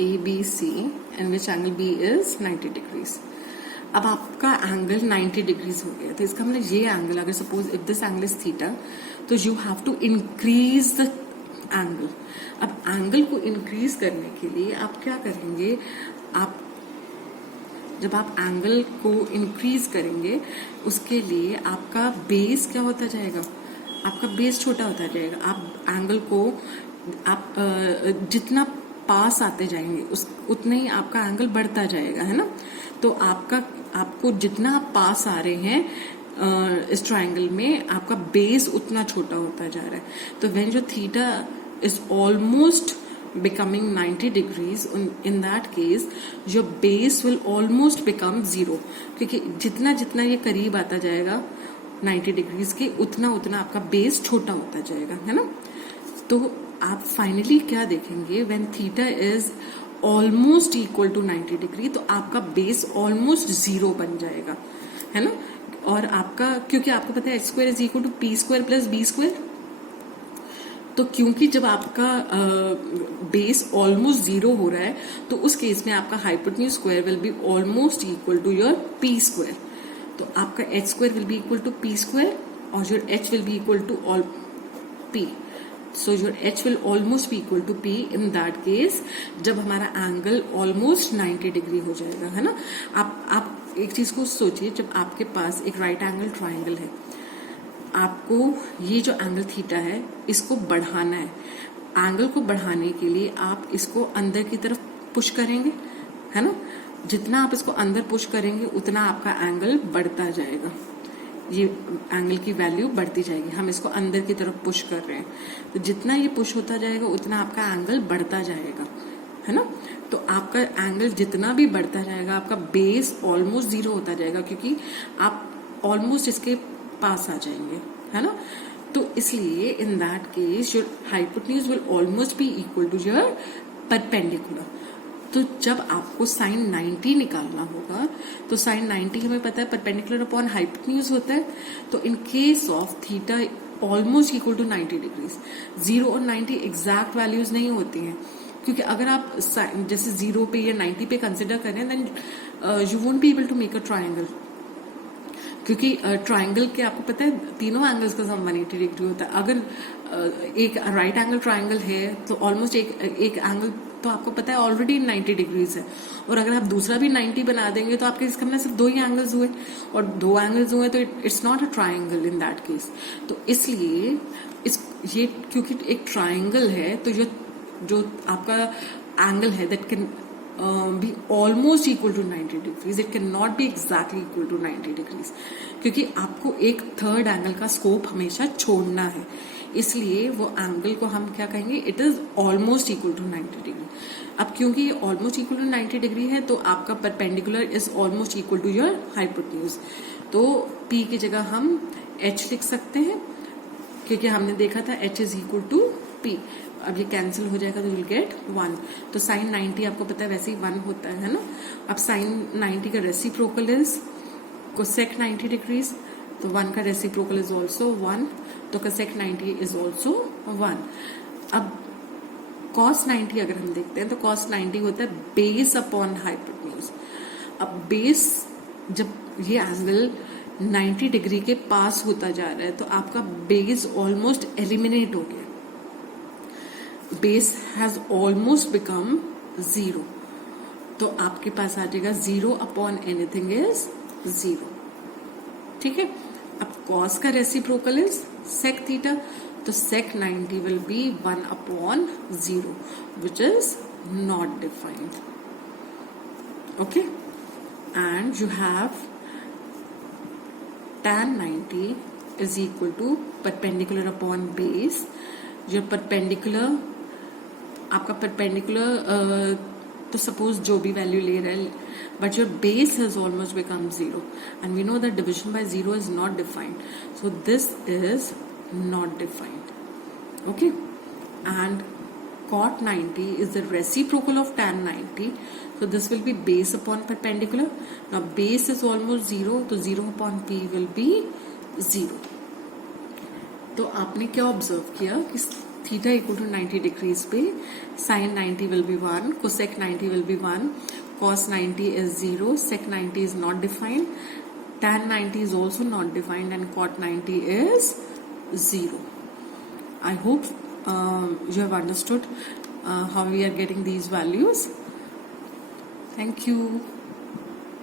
ABC in which angle B is 90 degrees. अब आपका angle 90 degrees हो गया, तो इसका मतलब ये एंगल, अगर suppose if this angle is theta, तो you have to increase the angle. अब एंगल को इंक्रीज करने के लिए आप क्या करेंगे, आप जब आप एंगल को इंक्रीज करेंगे उसके लिए आपका बेस क्या होता जाएगा, आपका बेस छोटा होता जाएगा. आप एंगल को आप जितना पास आते जाएंगे उतने ही आपका एंगल बढ़ता जाएगा, है ना. तो आपको जितना आप पास आ रहे हैं इस ट्रायंगल में, आपका बेस उतना छोटा होता जा रहा है. तो व्हेन जो theta is almost becoming 90 degrees, in that case your base will almost become zero, क्योंकि जितना जितना ये करीब आता जाएगा 90 डिग्रीज के, उतना उतना आपका बेस छोटा होता जाएगा, है ना. तो आप फाइनली क्या देखेंगे, when theta is almost equal to 90 degree, तो आपका बेस ऑलमोस्ट जीरो बन जाएगा, है ना. और आपका, क्योंकि आपको पता है h² is equal to p² plus b², तो क्योंकि जब आपका बेस ऑलमोस्ट जीरो हो रहा है, तो उस केस में आपका hypotenuse square will be almost equal to your p². तो आपका h² will be equal to p² और your h will be equal to all p. So your h will almost be equal to p in that case, जब हमारा angle almost 90 degree हो जाएगा, है ना. आप एक चीज को सोचिए, जब आपके पास एक राइट एंगल ट्राइंगल है, आपको ये जो एंगल थीटा है इसको बढ़ाना है. एंगल को बढ़ाने के लिए आप इसको अंदर की तरफ पुश करेंगे, है ना. जितना आप इसको अंदर पुश करेंगे उतना आपका एंगल बढ़ता जाएगा, ये एंगल की वैल्यू बढ़ती जाएगी. हम इसको अंदर की तरफ पुश कर रहे हैं, तो जितना ये पुश होता जाएगा उतना आपका एंगल बढ़ता जाएगा, है ना. तो आपका एंगल जितना भी बढ़ता जाएगा, आपका बेस ऑलमोस्ट जीरो होता जाएगा, क्योंकि आप ऑलमोस्ट इसके पास आ जाएंगे, है ना. तो इसलिए in that case your hypotenuse will almost be equal to your perpendicular. तो जब आपको साइन 90 निकालना होगा, तो साइन 90 हमें पता है परपेंडिकुलर अपॉन हाइपोटेन्यूज होता है. तो in case of theta almost equal to 90 degrees, 0 और 90 एग्जैक्ट वैल्यूज नहीं होती हैं, क्योंकि अगर आप जैसे 0 पे या 90 पे कंसिडर करें, then you won't be able to make a triangle, क्योंकि ट्राइंगल के आपको पता है तीनों एंगल्स का सम 180 डिग्री होता है. अगर एक राइट एंगल ट्राइंगल है तो ऑलमोस्ट एक एंगल तो आपको पता है ऑलरेडी 90 डिग्रीज है, और अगर आप दूसरा भी 90 बना देंगे तो आपके इसका मतलब सिर्फ 2 ही एंगल्स हुए, और 2 एंगल्स हुए तो it's not a triangle in that case. तो इसलिए ये क्योंकि एक ट्राइंगल है, तो जो आपका एंगल है that can be almost equal to 90 degrees. It cannot be exactly equal to 90 degrees, क्योंकि आपको एक थर्ड एंगल का स्कोप हमेशा छोड़ना है. इसलिए वो एंगल को हम क्या कहेंगे, it is almost equal to 90 degree. अब क्योंकि ये ऑलमोस्ट इक्वल टू 90 डिग्री है, तो आपका perpendicular is almost equal to your hypotenuse. तो P की जगह हम H लिख सकते हैं, क्योंकि हमने देखा था H is equal to P. अब ये कैंसिल हो जाएगा तो विल गेट 1. तो साइन 90 आपको पता है वैसे ही 1 होता है ना. अब साइन 90 का रेसिप्रोकल इज कोसेक 90 डिग्रीज, तो 1 का रेसिप्रोकल इज ऑल्सो 1, तो कोसेक 90 इज ऑल्सो 1. अब कॉस 90 अगर हम देखते हैं, तो कॉस 90 होता है बेस अपॉन हाइपोटेन्यूज. अब बेस, जब ये एंगल 90 डिग्री के पास होता जा रहा है, तो आपका बेस ऑलमोस्ट एलिमिनेट हो गया, बेस हैज ऑलमोस्ट बिकम 0. तो आपके पास आ जाएगा 0 अपॉन एनीथिंग इज 0. ठीक है. अब कॉस का रेसिप्रोकल इज सेक थीटा, तो सेक 90 will be 1 upon 0 which is not defined. Okay. And you have tan 90 is equal to perpendicular upon base. your perpendicular, आपका perpendicular तो सपोज जो भी वैल्यू ले रहा है, but your base has almost become 0, and we know that division by 0 is not defined, so this is not defined. Okay. And cot 90 is the reciprocal of tan 90, so this will be base upon perpendicular. Now base is almost 0, तो 0 upon p will be 0. तो आपने क्या observe किया कि theta equal to 90 degrees पे sin 90 will be 1, cosec 90 will be 1, cos 90 is 0, sec 90 is not defined, tan 90 is also not defined, and cot 90 is 0. I hope you have understood how we are getting these values. Thank you.